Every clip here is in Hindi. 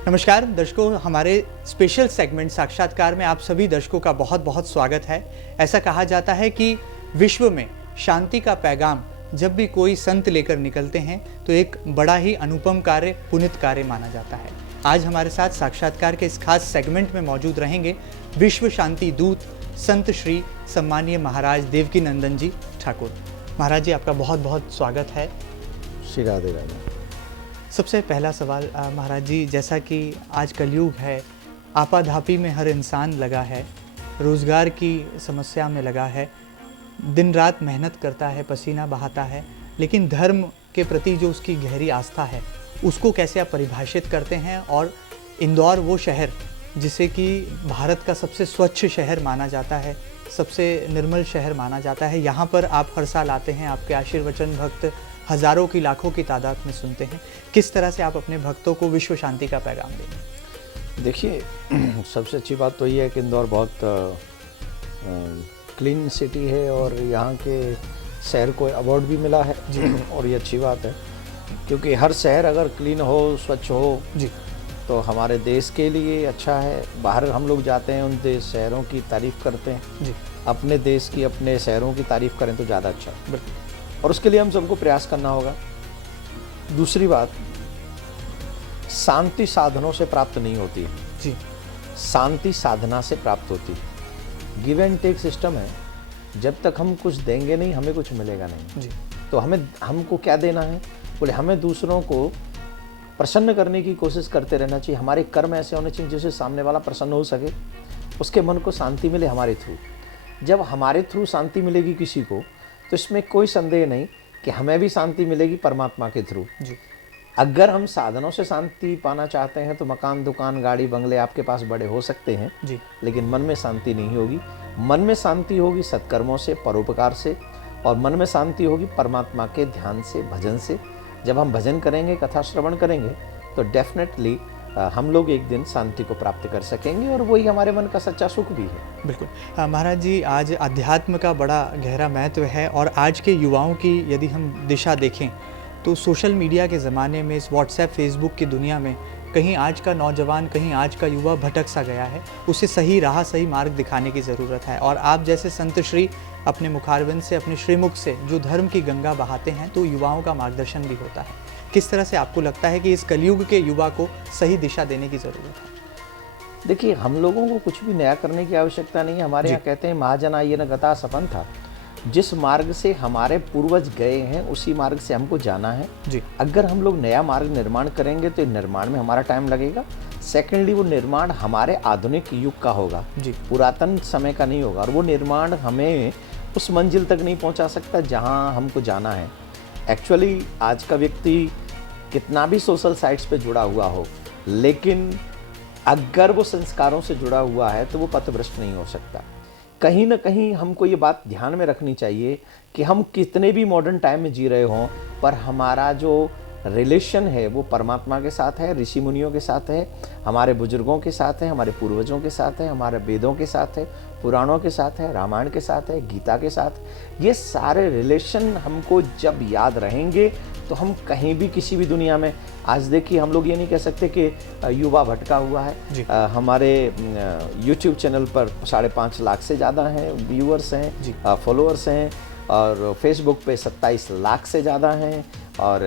नमस्कार दर्शकों, हमारे स्पेशल सेगमेंट साक्षात्कार में आप सभी दर्शकों का बहुत बहुत स्वागत है। ऐसा कहा जाता है कि विश्व में शांति का पैगाम जब भी कोई संत लेकर निकलते हैं तो एक बड़ा ही अनुपम कार्य, पुनीत कार्य माना जाता है। आज हमारे साथ साक्षात्कार के इस खास सेगमेंट में मौजूद रहेंगे विश्व शांति दूत संत श्री सम्मानीय महाराज देवकीनंदन जी ठाकुर। महाराज जी, आपका बहुत बहुत स्वागत है। श्री राधे राधे। सबसे पहला सवाल महाराज जी, जैसा कि आज कलयुग है, आपाधापी में हर इंसान लगा है, रोज़गार की समस्या में लगा है, दिन रात मेहनत करता है, पसीना बहाता है, लेकिन धर्म के प्रति जो उसकी गहरी आस्था है उसको कैसे आप परिभाषित करते हैं? और इंदौर वो शहर जिसे कि भारत का सबसे स्वच्छ शहर माना जाता है, सबसे निर्मल शहर माना जाता है, यहाँ पर आप हर साल आते हैं, आपके आशीर्वचन भक्त हज़ारों की लाखों की तादाद में सुनते हैं। किस तरह से आप अपने भक्तों को विश्व शांति का पैगाम देंगे? देखिए, सबसे अच्छी बात तो ये है कि इंदौर बहुत क्लीन सिटी है और यहाँ के शहर को अवार्ड भी मिला है जी। और ये अच्छी बात है क्योंकि हर शहर अगर क्लीन हो, स्वच्छ हो जी, तो हमारे देश के लिए अच्छा है। बाहर हम लोग जाते हैं, उन देश शहरों की तारीफ़ करते हैं जी। अपने देश की, अपने शहरों की तारीफ़ करें तो ज़्यादा अच्छा है, और उसके लिए हम सबको प्रयास करना होगा। दूसरी बात, शांति साधनों से प्राप्त नहीं होती है जी, शांति साधना से प्राप्त होती है। गिव एंड टेक सिस्टम है, जब तक हम कुछ देंगे नहीं हमें कुछ मिलेगा नहीं जी। तो हमको क्या देना है? बोले हमें दूसरों को प्रसन्न करने की कोशिश करते रहना चाहिए। हमारे कर्म ऐसे होने चाहिए जिससे सामने वाला प्रसन्न हो सके, उसके मन को शांति मिले हमारे थ्रू। जब हमारे थ्रू शांति मिलेगी किसी को तो इसमें कोई संदेह नहीं कि हमें भी शांति मिलेगी परमात्मा के थ्रू जी। अगर हम साधनों से शांति पाना चाहते हैं तो मकान, दुकान, गाड़ी, बंगले आपके पास बड़े हो सकते हैं जी, लेकिन मन में शांति नहीं होगी। मन में शांति होगी सत्कर्मों से, परोपकार से, और मन में शांति होगी परमात्मा के ध्यान से, भजन से। जब हम भजन करेंगे, कथा श्रवण करेंगे तो डेफिनेटली हम लोग एक दिन शांति को प्राप्त कर सकेंगे, और वही हमारे मन का सच्चा सुख भी है। बिल्कुल महाराज जी, आज अध्यात्म का बड़ा गहरा महत्व है, और आज के युवाओं की यदि हम दिशा देखें तो सोशल मीडिया के ज़माने में, इस व्हाट्सएप फेसबुक की दुनिया में कहीं आज का नौजवान, कहीं आज का युवा भटक सा गया है। उसे सही राह, सही मार्ग दिखाने की ज़रूरत है, और आप जैसे संत श्री अपने मुखारविंद से, अपने श्रीमुख से जो धर्म की गंगा बहाते हैं तो युवाओं का मार्गदर्शन भी होता है। किस तरह से आपको लगता है कि इस कलयुग के युवा को सही दिशा देने की ज़रूरत है? देखिए, हम लोगों को कुछ भी नया करने की आवश्यकता नहीं है। हमारे यहाँ कहते हैं महाजना ये न गता सपन था। जिस मार्ग से हमारे पूर्वज गए हैं उसी मार्ग से हमको जाना है जी। अगर हम लोग नया मार्ग निर्माण करेंगे तो निर्माण में हमारा टाइम लगेगा। सेकेंडली, वो निर्माण हमारे आधुनिक युग का होगा जी, पुरातन समय का नहीं होगा, और वो निर्माण हमें उस मंजिल तक नहीं पहुँचा सकता जहाँ हमको जाना है। एक्चुअली आज का व्यक्ति कितना भी सोशल साइट्स पे जुड़ा हुआ हो, लेकिन अगर वो संस्कारों से जुड़ा हुआ है तो वो पथभ्रष्ट नहीं हो सकता। कहीं ना कहीं हमको ये बात ध्यान में रखनी चाहिए कि हम कितने भी मॉडर्न टाइम में जी रहे हों, पर हमारा जो रिलेशन है वो परमात्मा के साथ है, ऋषि मुनियों के साथ है, हमारे बुजुर्गों के साथ है, हमारे पूर्वजों के साथ है, हमारे वेदों के साथ है, पुराणों के साथ है, रामायण के साथ है, गीता के साथ। ये सारे रिलेशन हमको जब याद रहेंगे तो हम कहीं भी, किसी भी दुनिया में, आज देखिए हम लोग ये नहीं कह सकते कि युवा भटका हुआ है। हमारे YouTube चैनल पर 5.5 लाख से ज़्यादा हैं व्यूअर्स हैं, फॉलोअर्स हैं, और फेसबुक पे 27 लाख से ज़्यादा हैं, और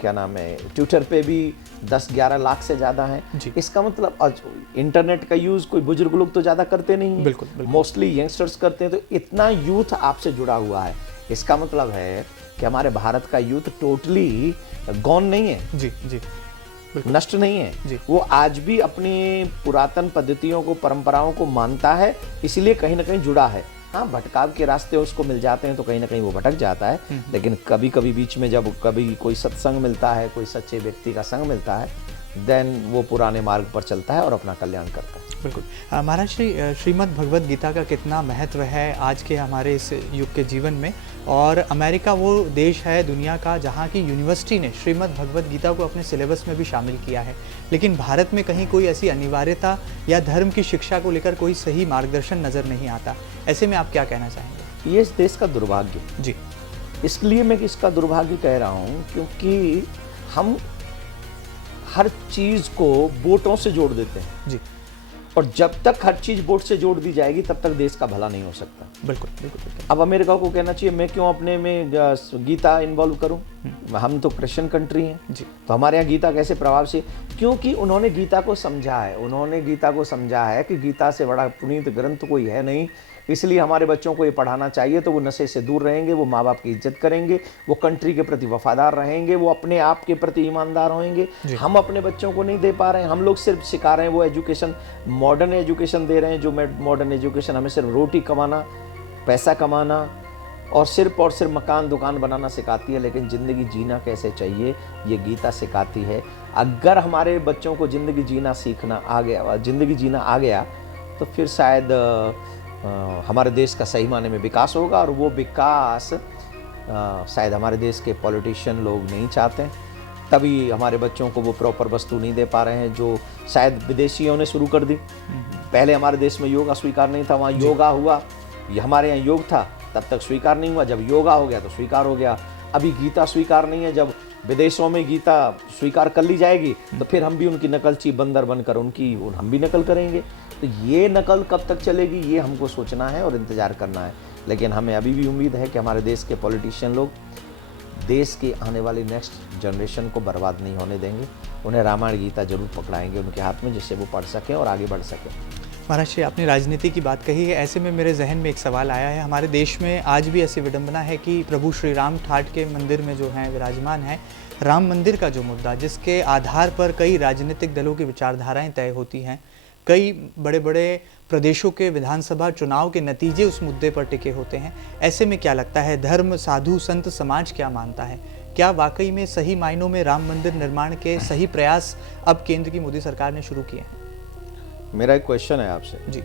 क्या नाम है, ट्विटर पे भी 10-11 लाख से ज़्यादा हैं। इसका मतलब इंटरनेट का यूज़ कोई बुजुर्ग लोग तो ज़्यादा करते नहीं हैं, बिल्कुल, मोस्टली यंगस्टर्स करते हैं। तो इतना यूथ आपसे जुड़ा हुआ है, इसका मतलब है कि हमारे भारत का यूथ टोटली गॉन नहीं है जी जी, नष्ट नहीं है जी। वो आज भी अपनी पुरातन पद्धतियों को, परंपराओं को मानता है, इसलिए कहीं ना कहीं जुड़ा है। हाँ, भटकाव के रास्ते उसको मिल जाते हैं तो कहीं ना कहीं वो भटक जाता है, लेकिन कभी कभी बीच में जब कभी कोई सत्संग मिलता है, कोई सच्चे व्यक्ति का संग मिलता है, देन वो पुराने मार्ग पर चलता है और अपना कल्याण करता है। बिल्कुल महाराज श्री, श्रीमद् भगवद गीता का कितना महत्व है आज के हमारे इस युग के जीवन में, और अमेरिका वो देश है दुनिया का जहाँ की यूनिवर्सिटी ने श्रीमद् भगवद गीता को अपने सिलेबस में भी शामिल किया है, लेकिन भारत में कहीं कोई ऐसी अनिवार्यता या धर्म की शिक्षा को लेकर कोई सही मार्गदर्शन नज़र नहीं आता। ऐसे में आप क्या कहना चाहेंगे? ये इस देश का दुर्भाग्य जी। इसलिए मैं इसका दुर्भाग्य कह रहा हूँ क्योंकि हर चीज को वोटों से जोड़ देते हैं जी। और जब तक हर चीज वोट से जोड़ दी जाएगी तब तक देश का भला नहीं हो सकता। बिल्कुल बिल्कुल बिल्कुल। अब अमेरिका को कहना चाहिए मैं क्यों अपने में गीता इन्वॉल्व करूं, हम तो क्रिश्चियन कंट्री हैं जी। तो हमारे यहाँ गीता कैसे प्रभाव से, क्योंकि उन्होंने गीता को समझा है, उन्होंने गीता को समझा है कि गीता से बड़ा पुनीत ग्रंथ कोई है नहीं, इसलिए हमारे बच्चों को ये पढ़ाना चाहिए। तो वो नशे से दूर रहेंगे, वो माँ बाप की इज्जत करेंगे, वो कंट्री के प्रति वफादार रहेंगे, वो अपने आप के प्रति ईमानदार होंगे। हम अपने बच्चों को नहीं दे पा रहे हैं, हम लोग सिर्फ सिखा रहे हैं वो एजुकेशन, मॉडर्न एजुकेशन दे रहे हैं, जो मॉडर्न एजुकेशन हमें सिर्फ रोटी कमाना, पैसा कमाना और सिर्फ मकान दुकान बनाना सिखाती है, लेकिन ज़िंदगी जीना कैसे चाहिए ये गीता सिखाती है। अगर हमारे बच्चों को ज़िंदगी जीना सीखना आ गया, ज़िंदगी जीना आ गया, तो फिर शायद हमारे देश का सही माने में विकास होगा। और वो विकास शायद हमारे देश के पॉलिटिशियन लोग नहीं चाहते, तभी हमारे बच्चों को वो प्रॉपर वस्तु नहीं दे पा रहे हैं जो शायद विदेशियों ने शुरू कर दी। पहले हमारे देश में योगा स्वीकार नहीं था, वहाँ योगा हुआ, ये हमारे यहाँ योग था तब तक स्वीकार नहीं हुआ, जब योगा हो गया तो स्वीकार हो गया। अभी गीता स्वीकार नहीं है, जब विदेशों में गीता स्वीकार कर ली जाएगी तो फिर हम भी उनकी नकलची बंदर बनकर हम भी नकल करेंगे। तो ये नकल कब तक चलेगी ये हमको सोचना है और इंतज़ार करना है। लेकिन हमें अभी भी उम्मीद है कि हमारे देश के पॉलिटिशियन लोग देश के आने वाली नेक्स्ट जनरेशन को बर्बाद नहीं होने देंगे, उन्हें रामायण गीता जरूर पकड़ाएंगे उनके हाथ में, जिससे वो पढ़ सकें और आगे बढ़ सकें। महाराज जी, आपने राजनीति की बात कही है, ऐसे में मेरे जहन में एक सवाल आया है। हमारे देश में आज भी ऐसी विडंबना है कि प्रभु श्री राम ठाट के मंदिर में जो हैं विराजमान है, राम मंदिर का जो मुद्दा जिसके आधार पर कई राजनीतिक दलों की विचारधाराएं तय होती हैं, कई बड़े बड़े प्रदेशों के विधानसभा चुनाव के नतीजे उस मुद्दे पर टिके होते हैं। ऐसे में क्या लगता है, धर्म, साधु, संत, समाज क्या मानता है? क्या वाकई में सही मायनों में राम मंदिर निर्माण के सही प्रयास अब केंद्र की मोदी सरकार ने शुरू किए हैं? मेरा एक क्वेश्चन है आपसे जी।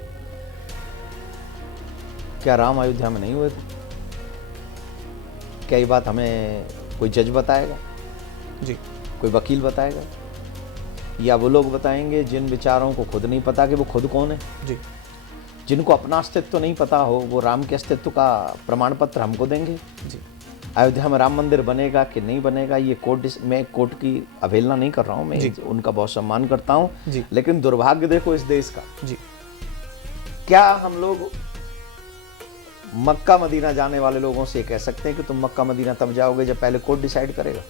क्या राम अयोध्या में नहीं हुए थे? क्या ये बात हमें कोई जज बताएगा? जी। कोई वकील बताएगा? या वो लोग बताएंगे जिन विचारों को खुद नहीं पता कि वो खुद कौन है? जी। जिनको अपना अस्तित्व नहीं पता हो, वो राम के अस्तित्व का प्रमाण पत्र हमको देंगे? जी। अयोध्या में राम मंदिर बनेगा कि नहीं बनेगा, ये मैं कोर्ट की अवहेलना नहीं कर रहा हूँ, मैं उनका बहुत सम्मान करता हूँ, लेकिन दुर्भाग्य देखो इस देश का। जी। क्या हम लोग मक्का मदीना जाने वाले लोगों से कह सकते हैं कि तुम मक्का मदीना तब जाओगे जब पहले कोर्ट डिसाइड करेगा?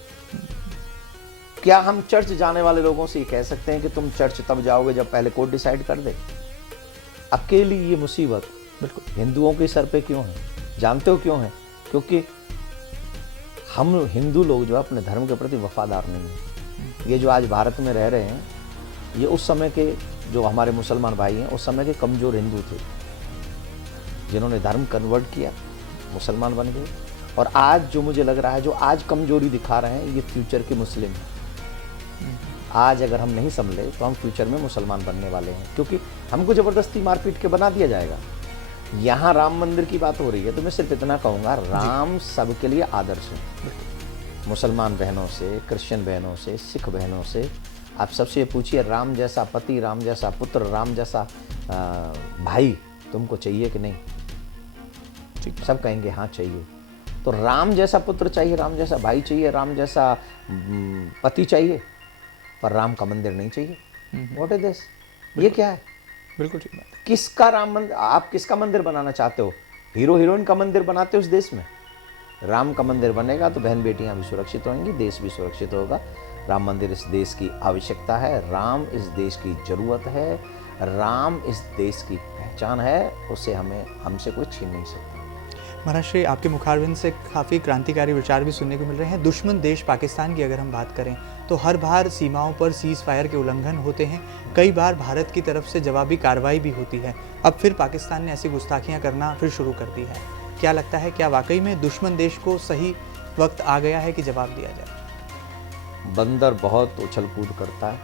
क्या हम चर्च जाने वाले लोगों से कह सकते हैं कि तुम चर्च तब जाओगे जब पहले कोर्ट डिसाइड कर दे? अकेली ये मुसीबत बिल्कुल हिंदुओं के सर पे क्यों है? जानते हो क्यों है? क्योंकि हम हिंदू लोग जो अपने धर्म के प्रति वफादार नहीं हैं। ये जो आज भारत में रह रहे हैं, ये उस समय के जो हमारे मुसलमान भाई हैं, उस समय के कमज़ोर हिंदू थे, जिन्होंने धर्म कन्वर्ट किया, मुसलमान बन गए। और आज जो मुझे लग रहा है, जो आज कमजोरी दिखा रहे हैं, ये फ्यूचर के मुस्लिम हैं। आज अगर हम नहीं संभले तो हम फ्यूचर में मुसलमान बनने वाले हैं, क्योंकि हमको ज़बरदस्ती मारपीट के बना दिया जाएगा। यहाँ राम मंदिर की बात हो रही है तो मैं सिर्फ इतना कहूँगा, राम सबके लिए आदर्श है। मुसलमान बहनों से, क्रिश्चियन बहनों से, सिख बहनों से आप सबसे पूछिए, राम जैसा पति, राम जैसा पुत्र, राम जैसा भाई तुमको चाहिए कि नहीं? सब कहेंगे हाँ चाहिए। तो राम जैसा पुत्र चाहिए, राम जैसा भाई चाहिए, राम जैसा पति चाहिए, पर राम का मंदिर नहीं चाहिए। What is this? ये क्या है? बिल्कुल ठीक बात। किसका राम मंदिर? आप किसका मंदिर बनाना चाहते हो? हीरो हीरोइन का मंदिर बनाते हो उस देश में? राम का मंदिर बनेगा तो बहन बेटियां भी सुरक्षित होंगी, देश भी सुरक्षित होगा। राम मंदिर इस देश की आवश्यकता है, राम इस देश की जरूरत है, राम इस देश की पहचान है, उसे हमसे कोई छीन नहीं सकता। महाराज श्री, आपके मुखारबिंद से काफ़ी क्रांतिकारी विचार भी सुनने को मिल रहे हैं। दुश्मन देश पाकिस्तान की अगर हम बात करें तो हर बार सीमाओं पर सीज़ फायर के उल्लंघन होते हैं, कई बार भारत की तरफ से जवाबी कार्रवाई भी होती है। अब फिर पाकिस्तान ने ऐसी गुस्ताखियां करना फिर शुरू कर दी है। क्या लगता है, क्या वाकई में दुश्मन देश को सही वक्त आ गया है कि जवाब दिया जाए? बंदर बहुत उछल कूद करता है,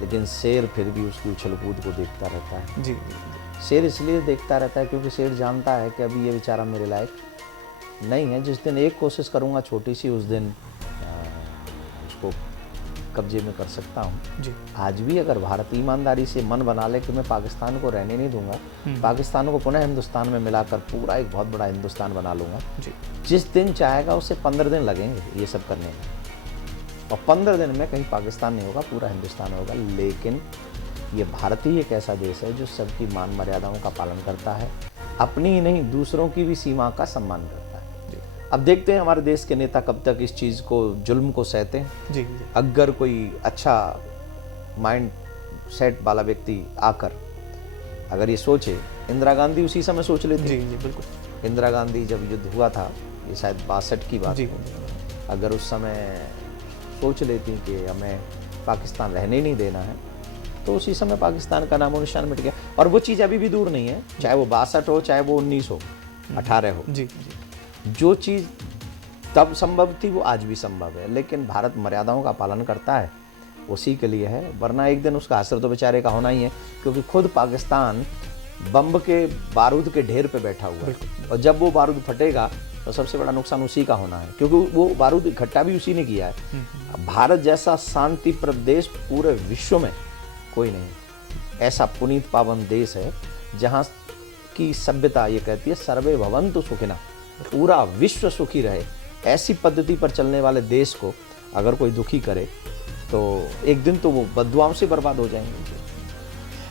लेकिन शेर फिर भी उसकी उछल कूद को देखता रहता है। जी। शेर इसलिए देखता रहता है क्योंकि शेर जानता है कि अभी ये बेचारा मेरे लायक नहीं है। जिस दिन एक कोशिश करूँगा छोटी सी, उस दिन उसको कब्जे में कर सकता हूँ। जी। आज भी अगर भारत ईमानदारी से मन बना ले कि मैं पाकिस्तान को रहने नहीं दूंगा, पाकिस्तान को पुनः हिंदुस्तान में मिलाकर पूरा एक बहुत बड़ा हिंदुस्तान बना लूँगा। जी। जिस दिन चाहेगा उसे 15 दिन लगेंगे ये सब करने में। और 15 दिन में कहीं पाकिस्तान नहीं होगा, पूरा हिंदुस्तान होगा। लेकिन ये भारत ही एक ऐसा देश है जो सबकी मान मर्यादाओं का पालन करता है, अपनी ही नहीं दूसरों की भी सीमा का सम्मान करता है। अब देखते हैं हमारे देश के नेता कब तक इस चीज़ को, जुल्म को सहते हैं। जी। अगर कोई अच्छा माइंड सेट वाला व्यक्ति आकर अगर ये सोचे, इंदिरा गांधी उसी समय सोच लेती। जी बिल्कुल। इंदिरा गांधी जब युद्ध हुआ था, ये शायद 62 की बात है, अगर उस समय सोच लेती कि हमें पाकिस्तान रहने ही नहीं देना है, तो उसी समय पाकिस्तान का नामो निशान मिट गया। और वो चीज़ अभी भी दूर नहीं है, चाहे वो 62 हो, चाहे वो 19 हो, 18 हो। जी। जो चीज़ तब संभव थी वो आज भी संभव है, लेकिन भारत मर्यादाओं का पालन करता है, उसी के लिए है। वरना एक दिन उसका असर तो बेचारे का होना ही है, क्योंकि खुद पाकिस्तान बम के बारूद के ढेर पे बैठा हुआ है, और जब वो बारूद फटेगा तो सबसे बड़ा नुकसान उसी का होना है, क्योंकि वो बारूद इकट्ठा भी उसी ने किया है। भारत जैसा शांतिप्रद देश पूरे विश्व में कोई नहीं। ऐसा पुनीत पावन देश है जहाँ की सभ्यता ये कहती है सर्वे भवन्तु सुखिनः, पूरा विश्व सुखी रहे। ऐसी पद्धति पर चलने वाले देश को अगर कोई दुखी करे तो एक दिन तो वो बददुआओं से बर्बाद हो जाएंगे।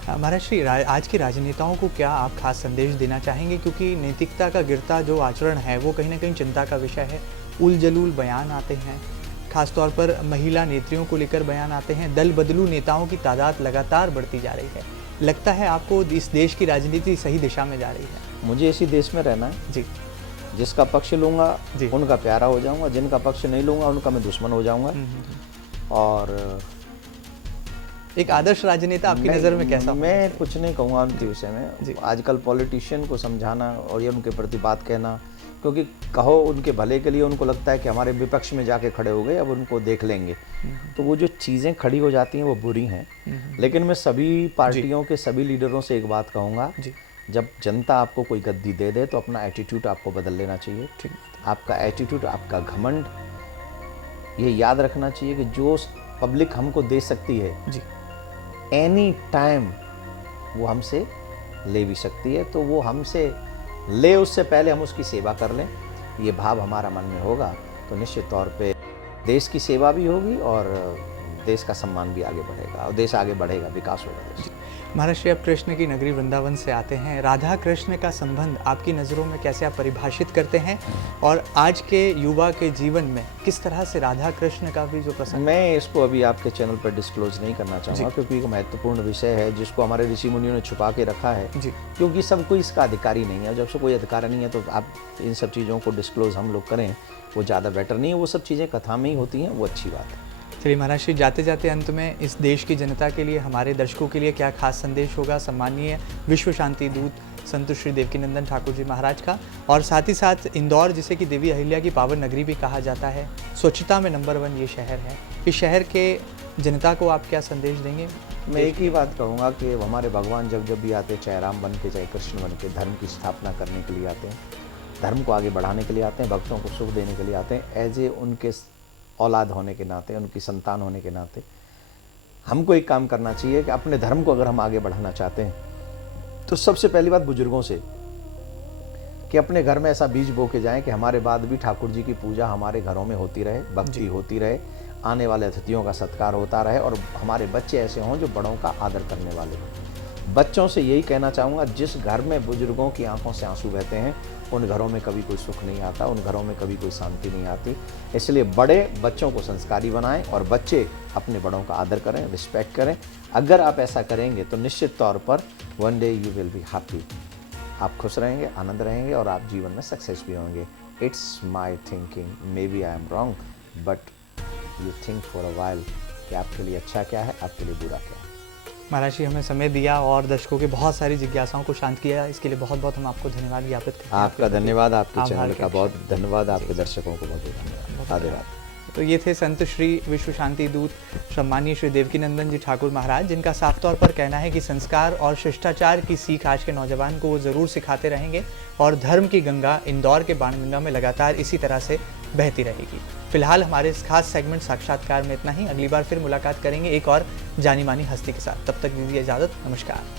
महाराज श्री, आज के राजनेताओं को क्या आप खास संदेश देना चाहेंगे, क्योंकि नैतिकता का गिरता जो आचरण है वो कहीं ना कहीं चिंता का विषय है। उलझलूल बयान आते हैं, खासतौर पर महिला नेत्रियों को लेकर बयान आते हैं, दल बदलू नेताओं की तादाद लगातार बढ़ती जा रही है। लगता है आपको इस देश की राजनीति सही दिशा में जा रही है? मुझे इसी देश में रहना है जी। जिसका पक्ष लूँगा उनका प्यारा हो जाऊँगा, जिनका पक्ष नहीं लूँगा उनका मैं दुश्मन हो जाऊँगा। और एक आदर्श राजनेता आपकी नज़र में कैसा? मैं कुछ नहीं कहूँगा उनके विषय में। आजकल पॉलिटिशियन को समझाना और ये उनके प्रति बात कहना, क्योंकि कहो उनके भले के लिए, उनको लगता है कि हमारे विपक्ष में जाके खड़े हो गए, अब उनको देख लेंगे, तो वो जो चीज़ें खड़ी हो जाती हैं वो बुरी हैं। लेकिन मैं सभी पार्टियों के सभी लीडरों से एक बात कहूँगा, जब जनता आपको कोई गद्दी दे दे तो अपना एटीट्यूड आपको बदल लेना चाहिए। आपका एटीट्यूड, आपका घमंड, ये याद रखना चाहिए कि जो पब्लिक हमको दे सकती है एनी टाइम वो हमसे ले भी सकती है, तो वो हमसे ले उससे पहले हम उसकी सेवा कर लें। ये भाव हमारा मन में होगा तो निश्चित तौर पे देश की सेवा भी होगी और देश का सम्मान भी आगे बढ़ेगा और देश आगे बढ़ेगा, विकास होगा देश। महाराज श्री, आप कृष्ण की नगरी वृंदावन से आते हैं, राधा कृष्ण का संबंध आपकी नज़रों में कैसे आप परिभाषित करते हैं, और आज के युवा के जीवन में किस तरह से राधा कृष्ण का भी जो प्रसंग? मैं इसको अभी आपके चैनल पर डिस्क्लोज नहीं करना चाहूँगा, क्योंकि एक महत्वपूर्ण विषय है जिसको हमारे ऋषि मुनियों ने छुपा के रखा है, क्योंकि सब कोई इसका अधिकारी नहीं है। जब से कोई अधिकार नहीं है तो आप इन सब चीज़ों को डिस्क्लोज हम लोग करें वो ज़्यादा बेटर नहीं है। वो सब चीज़ें कथा में ही होती हैं, वो अच्छी बात है। चलिए महाराज श्री, जाते जाते अंत में इस देश की जनता के लिए, हमारे दर्शकों के लिए क्या खास संदेश होगा सम्मानीय विश्व शांति दूत संत श्री देवकीनंदन ठाकुर जी महाराज का, और साथ ही साथ इंदौर जिसे कि देवी अहिल्या की पावन नगरी भी कहा जाता है, स्वच्छता में नंबर 1 ये शहर है, इस शहर के जनता को आप क्या संदेश देंगे? मैं एक ही बात कहूँगा कि हमारे भगवान जब जब भी आते, चाहे राम बन के चाहे कृष्ण बन के, धर्म की स्थापना करने के लिए आते हैं, धर्म को आगे बढ़ाने के लिए आते हैं, भक्तों को सुख देने के लिए आते हैं। एज ए उनके औलाद होने के नाते, उनकी संतान होने के नाते हमको एक काम करना चाहिए कि अपने धर्म को अगर हम आगे बढ़ाना चाहते हैं तो सबसे पहली बात बुजुर्गों से, कि अपने घर में ऐसा बीज बो के जाएं कि हमारे बाद भी ठाकुर जी की पूजा हमारे घरों में होती रहे, भक्ति होती रहे, आने वाले अतिथियों का सत्कार होता रहे, और हमारे बच्चे ऐसे हों जो बड़ों का आदर करने वाले हों। बच्चों से यही कहना चाहूँगा, जिस घर में बुजुर्गों की आंखों से आंसू बहते हैं उन घरों में कभी कोई सुख नहीं आता, उन घरों में कभी कोई शांति नहीं आती। इसलिए बड़े बच्चों को संस्कारी बनाएं और बच्चे अपने बड़ों का आदर करें, रिस्पेक्ट करें। अगर आप ऐसा करेंगे तो निश्चित तौर पर one day you will be happy, आप खुश रहेंगे, आनंद रहेंगे और आप जीवन में सक्सेस भी होंगे। It's my thinking, maybe I am wrong, but you think for a while कि आपके लिए अच्छा क्या है, आपके लिए बुरा क्या है। महाराज जी, हमें समय दिया और दर्शकों की बहुत सारी जिज्ञासाओं को शांत किया, इसके लिए बहुत बहुत हम आपको धन्यवाद ज्ञापित करते हैं। आपका धन्यवाद, आपके चैनल का बहुत धन्यवाद, आपके दर्शकों को बहुत धन्यवाद, धन्यवाद। तो ये थे संत श्री विश्व शांति दूत सम्मानीय श्री देवकीनंदन जी ठाकुर महाराज, जिनका साफ तौर पर कहना है कि संस्कार और शिष्टाचार की सीख आज के नौजवान को वो ज़रूर सिखाते रहेंगे और धर्म की गंगा इंदौर के बाणगंगा में लगातार इसी तरह से बहती रहेगी। फिलहाल हमारे इस खास सेगमेंट साक्षात्कार में इतना ही। अगली बार फिर मुलाकात करेंगे एक और जानी मानी हस्ती के साथ। तब तक दीजिए इजाज़त। नमस्कार।